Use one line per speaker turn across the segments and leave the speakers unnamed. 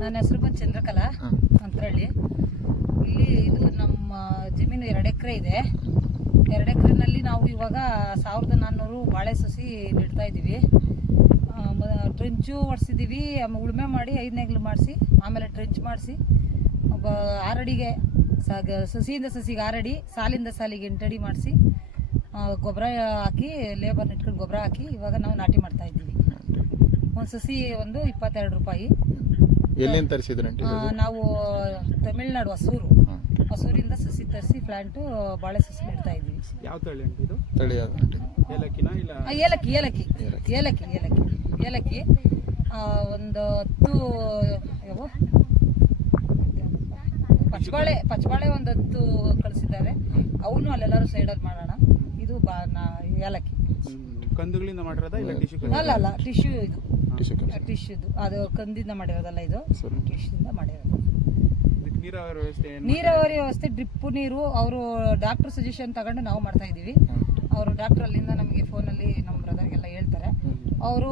ನನ್ನ ಹೆಸರು ಬಂದು ಚಂದ್ರಕಲಾ ಅಂತರಳ್ಳಿ ಇಲ್ಲಿ ಇದು ನಮ್ಮ ಜಮೀನು ಎರಡು ಎಕರೆ ಇದೆ. ಎರಡು ಎಕರೆನಲ್ಲಿ ನಾವು ಇವಾಗ ಸಾವಿರದ ನಾನ್ನೂರು ಬಾಳೆ ಸಸಿ ನೆಡ್ತಾ ಇದ್ದೀವಿ. ಟ್ರೆಂಚು ಹೊಡ್ಸಿದ್ದೀವಿ ಆಮೇಲೆ ಉಳುಮೆ ಮಾಡಿ ಐದನೇಗ್ಲು ಮಾಡಿಸಿ ಆಮೇಲೆ ಟ್ರೆಂಚ್ ಮಾಡಿಸಿ ಒಬ್ಬ ಆರಡಿಗೆ ಸಾಗ ಸಸಿಯಿಂದ ಸಸಿಗೆ ಆರಡಿ ಸಾಲಿಂದ ಸಾಲಿಗೆ ಎಂಟಡಿ ಮಾಡಿಸಿ ಗೊಬ್ಬರ ಹಾಕಿ ಲೇಬರ್ ಇಟ್ಕೊಂಡು ಗೊಬ್ಬರ ಹಾಕಿ ಇವಾಗ ನಾವು ನಾಟಿ ಮಾಡ್ತಾ ಇದ್ದೀವಿ. ಒಂದು ಸಸಿ ಒಂದು ಇಪ್ಪತ್ತೆರಡು ರೂಪಾಯಿ.
ಎಲ್ಲಿಂದ ತರಿಸಿದ್ರಂಟಿ
ಆ, ನಾವು ತಮಿಳ್ನಾಡು ಹಸೂರು. ಹಸೂರಿಂದ ಸಸಿ ತರಿಸಿ ಪ್ಲಾಂಟು ಬಾಳೆ ಸಸಿ ನೆಡ್ತಾ ಇದ್ದೀವಿ
ಯಾವ ತಳಿ ಅಂಟಿ ಇದು?
ತಳಿ ಯಾವ್ದು
ಏಲಕ್ಕಿನ ಇಲ್ಲ?
ಆ, ಏಲಕ್ಕಿ ಏಲಕ್ಕಿ. ಏಲಕ್ಕಿ. ಏಲಕ್ಕಿ ಏಲಕ್ಕಿ. ಆ, ಒಂದು ಹತ್ತು ಯಾವ? ಪಚ್ಬಾಳೆ ಪಚ್ಚಬಾಳೆ ಒಂದು ಹತ್ತು ಕಳಿಸಿದ್ದಾರೆ. ಅವನು ಅಲ್ಲೆಲ್ಲರೂ ಸೈಡಲ್ಲಿ ಮಾಡೋಣ. ಇದು ಬಾ ನಾ ಏಲಕ್ಕಿ.
ಹ್ಮ್. ಕಂದುಗಳಿಂದ ಮಾಡಿರೋದ ಇಲ್ಲ ಟಿಶ್ಯೂ
ಅಲ್ಲ ಅಲ್ಲ ಟಿಶ್ಯೂ ಇದು.
ಟಿಶ್ಯೂ
ಟಿಶ್ಯೂದು ಅದು ಕಂದಿಂದ ಮಾಡಿರೋದಲ್ಲ ಇದು. ಟಿಶ್ಯೂದಿಂದ ಮಾಡಿರೋದು.
ನೀರಾವರಿ ವ್ಯವಸ್ಥೆ
ನೀರಾವರಿ ವ್ಯವಸ್ಥೆ ಡ್ರಿಪ್ ನೀರು ಅವರು ಡಾಕ್ಟರ್ ಸಜೆಷನ್ ತಗೊಂಡು ನಾವು ಮಾಡ್ತಾ ಇದ್ದೀವಿ. ಅವರು ಡಾಕ್ಟರ್ ಅಲ್ಲಿಂದ ನಮಗೆ ಫೋನಲ್ಲಿ ನಮ್ಮ ಬ್ರದರ್ಗೆಲ್ಲ ಹೇಳ್ತಾರೆ ಅವರು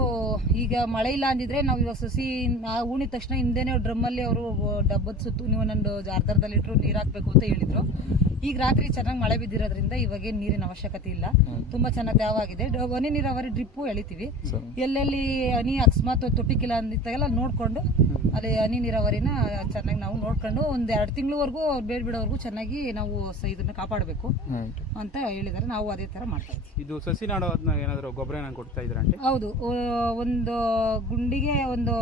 ಈಗ ಮಳೆ ಇಲ್ಲ ಅಂದಿದ್ರೆ ನಾವು ಇವಾಗ ಸಸಿ ಆ ಉಣಿದ ತಕ್ಷಣ ಹಿಂದೆನೇ ಡ್ರಮ್ಮಲ್ಲಿ ಅವರು ಡಬ್ಬದ ಸುತ್ತು ನೀವು ನಂದು ಅರ್ಧ ಅರ್ಧ ಲೀಟ್ರು ನೀರು ಹಾಕ್ಬೇಕು ಅಂತ ಹೇಳಿದ್ರು. ಈಗ ರಾತ್ರಿ ಚೆನ್ನಾಗಿ ಮಳೆ ಬಿದ್ದಿರೋದ್ರಿಂದ ಇವಾಗ ಏನ್ ನೀರಿನ ಅವಶ್ಯಕತೆ ಇಲ್ಲ. ತುಂಬಾ ಚೆನ್ನಾಗಿ ತ್ಯಾವಾಗಿದೆ ಡ- ಹನಿ ನೀರಾವರಿ ಡ್ರಿಪ್ಪು ಎಳಿತೀವಿ. ಎಲ್ಲೆಲ್ಲಿ ಹನಿ ಅಕಸ್ಮಾತ್ ತೊಟ್ಟಿಕ್ಕಿಲ್ಲ ಅಂದಿತ್ತಾಗೆಲ್ಲ ನೋಡ್ಕೊಂಡು ಅಲ್ಲಿ ಹನಿ ನೀರಾವರಿನ ಚೆನ್ನಾಗಿ ನಾವು ನೋಡ್ಕೊಂಡು ಒಂದ್ ಎರಡು ತಿಂಗಳವರೆಗೂ ಬೇಡ ಬಿಡೋವರೆಗೂ ಚೆನ್ನಾಗಿ ನಾವು ಸ- ಇದನ್ನ ಕಾಪಾಡಬೇಕು ಅಂತ ಹೇಳಿದಾರೆ. ನಾವು ಅದೇ ತರ ಮಾಡ್ತಾ ಇದ್ದೀವಿ.
ಇದು ಸಸಿ ನಾಡೋದ್ನ ಏನಾದ್ರು ಗೊಬ್ಬರ ಏನಾದ್ರು ಕೊಡ್ತಾ ಇದ್ರಂತೆ
ಹೌದು. ಒಂದು ಗುಂಡಿಗೆ ಒಂದು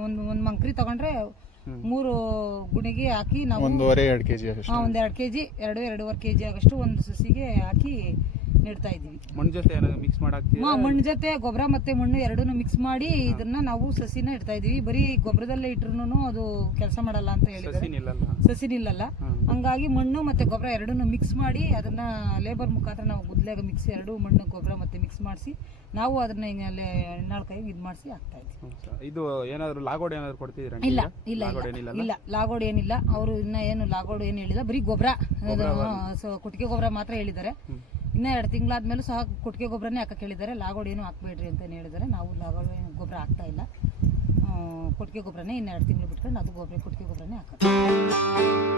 ಒಂದು ಒಂದು ಮಂಕ್ರಿ ತಗೊಂಡ್ರೆ ಮೂರು ಗುಣಿಗೆ ಹಾಕಿ ನಾವು
ಒಂದೂವರೆ ಎರಡು ಕೆಜಿ ಅಷ್ಟು
ಹಾ, ಒಂದ್ ಎರಡು ಕೆಜಿ ಎರಡು ಎರಡೂವರೆ ಕೆಜಿ ಆಗಷ್ಟು ಒಂದು ಸಸಿಗೆ ಹಾಕಿ ನೆಡ್ತಾ ಇದ್ದೀವಿ.
ಮಣ್ಣು ಜೊತೆ ಏನಾದ್ರು ಮಿಕ್ಸ್ ಮಾಡಿ
ಹಾಂ ಮಣ್ಣು ಜೊತೆ ಗೊಬ್ಬರ ಮತ್ತೆ ಮಣ್ಣು ಎರಡನ್ನೂ ಮಿಕ್ಸ್ ಮಾಡಿ ಇದನ್ನ ನಾವು ಸಸಿನ ಇಡ್ತಾ ಇದ್ದೀವಿ. ಬರೀ ಗೊಬ್ಬರದಲ್ಲೇ ಇಟ್ರು ಅದು ಕೆಲಸ ಮಾಡಲ್ಲ ಅಂತ ಹೇಳಿ
ಸಸಿ ನಿಲ್ಲಲ್ಲ
ಸಸಿ ನಿಲ್ಲಲ್ಲ
ಹ್ಮ್.
ಹಂಗಾಗಿ ಮಣ್ಣು ಮತ್ತು ಗೊಬ್ಬರ ಎರಡನ್ನೂ ಮಿಕ್ಸ್ ಮಾಡಿ ಅದನ್ನು ಲೇಬರ್ ಮುಖಾಂತರ ನಾವು ಗುದ್ಲೆಗೆ ಮಿಕ್ಸ್ ಎರಡು ಮಣ್ಣು ಗೊಬ್ಬರ ಮತ್ತೆ ಮಿಕ್ಸ್ ಮಾಡಿಸಿ ನಾವು ಅದನ್ನ ಹಿಂಗೆ ಕೈ ಇದು ಮಾಡಿಸಿ ಹಾಕ್ತಾ ಇದ್ವಿ.
ಇದು ಏನಾದರೂ ಲಾಗೋಡ್ ಏನಾದರೂ ಕೊಡ್ತಿದ್ದೀರಾ
ಇಲ್ಲ ಇಲ್ಲ ಇಲ್ಲ. ಲಾಗೋಡ್ ಏನಿಲ್ಲ ಅವರು ಇನ್ನೂ ಏನು ಲಾಗೋಡ್ ಏನು ಹೇಳಿಲ್ಲ. ಬರೀ ಗೊಬ್ಬರ. ಕೊಟ್ಟಿಗೆ ಗೊಬ್ಬರ ಮಾತ್ರ ಹೇಳಿದ್ದಾರೆ. ಇನ್ನ ಎರಡು ತಿಂಗಳಾದ್ಮೇಲೂ ಸಹ ಕೊಟ್ಟಿಗೆ ಗೊಬ್ಬರನೇ ಹಾಕಕ್ಕೆ ಹೇಳಿದ್ದಾರೆ. ಲಾಗೋಡ್ ಏನು ಹಾಕ್ಬೇಡ್ರಿ ಅಂತ ಹೇಳಿದ್ದಾರೆ. ನಾವು ಲಾಗೋಡ್ ಏನು ಗೊಬ್ಬರ ಹಾಕ್ತಾ ಇಲ್ಲ. ಕೊಟ್ಟಿಗೆ ಗೊಬ್ಬರನೇ ಇನ್ನೆರಡು ಎರಡು ತಿಂಗಳು ಬಿಟ್ಕೊಂಡು ಅದು ಗೊಬ್ಬರ ಕೊಟ್ಟಿಗೆ ಗೊಬ್ಬರನೇ ಹಾಕೋದು